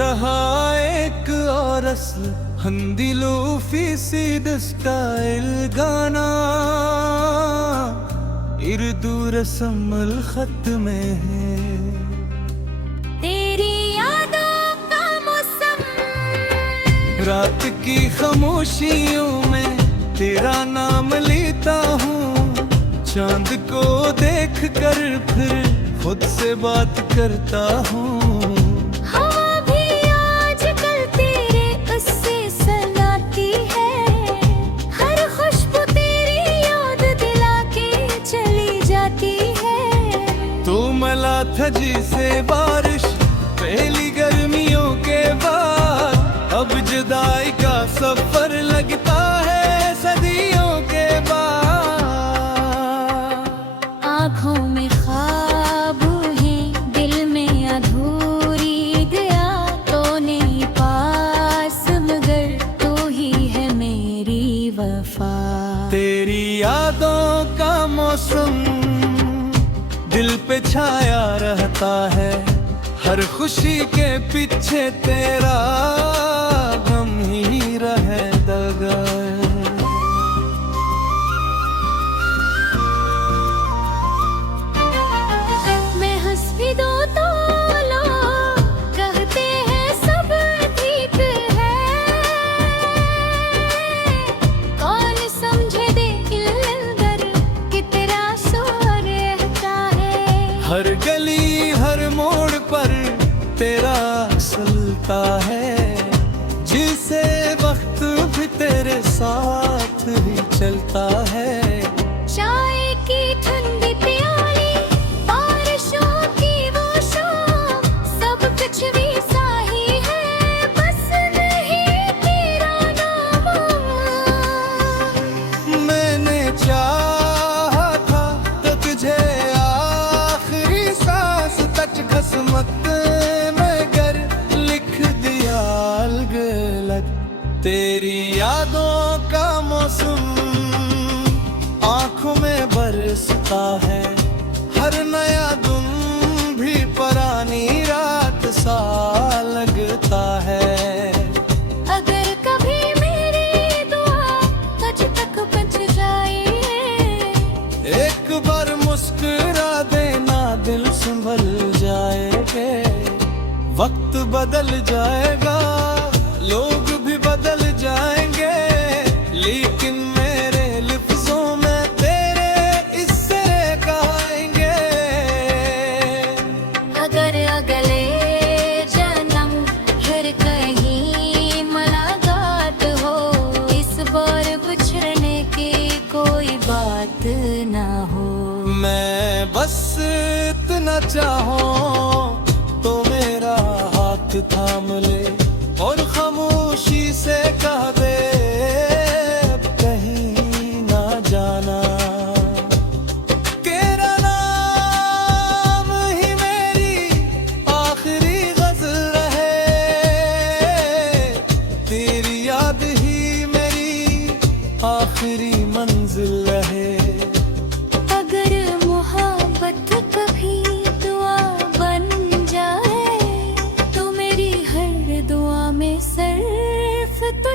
रहा एक और असल हंदिलूफी सीध स्टाइल गाना इर्दू रस्म अल खत में है। तेरी यादों का मौसम, रात की खामोशियों में तेरा नाम लेता हूँ, चांद को देख कर फिर खुद से बात करता हूँ। हवा भी आजकल तेरे उससे सनाती है, हर खुशबू तेरी याद दिला के चली जाती है। तू मला था जिसे बारिश पहली गर्मियों के बाद, अब जुदाई का सफर लगता है सदियों के बाद। आँखों में ख्वाब हैं, दिल में अधूरी गया, तो नहीं पास मगर तू ही है मेरी वफा। तेरी यादों का मौसम दिल पे छाया रहता है, हर खुशी के पीछे तेरा गम ही रहेगा। मैं हंस भी दो तो लोग कहते हैं सब ठीक है, कौन समझे दिल अंदर कि तेरा सो रहता है। हर गली हर मोड़ पर तेरा चलता है, जिसे वक्त भी तेरे साथ ही चलता है। चाय की ठंडी प्याली, बारिशों की वो शाम, सब कुछ भी साही है, बस नहीं तेरा नाम। मैंने चाहा था तो तुझे आखिरी सांस तक खसमत मगर लिख दिया अलग। तेरी यादों का मौसम आंखों में बरसता है, हर नया दिन भी पुरानी रात सा लगता है। अगर कभी मेरी दुआ तुझ तक पहुंच जाए, एक बार मुस्कुरा देना, दिल संभल जाएंगे। वक्त बदल जाएगा, लोग भी बदल जाएंगे, लेकिन मेरे लफ्जों में तेरे इससे कहेंगे। अगर अगले जन्म फिर कहीं मुलाकात हो, इस बार बिछड़ने की कोई बात ना हो। मैं बस इतना चाहूं तो मेरा हाथ थाम ले और खामोशी से कह दे अब कहीं ना जाना। तेरा नाम ही मेरी आखिरी गज़ल रहे, तेरी याद ही मेरी आखिरी मंजिल रहे। अगर मोहब्बत कभी दुआ बन जाए, तो मेरी हर दुआ में सिर्फ तो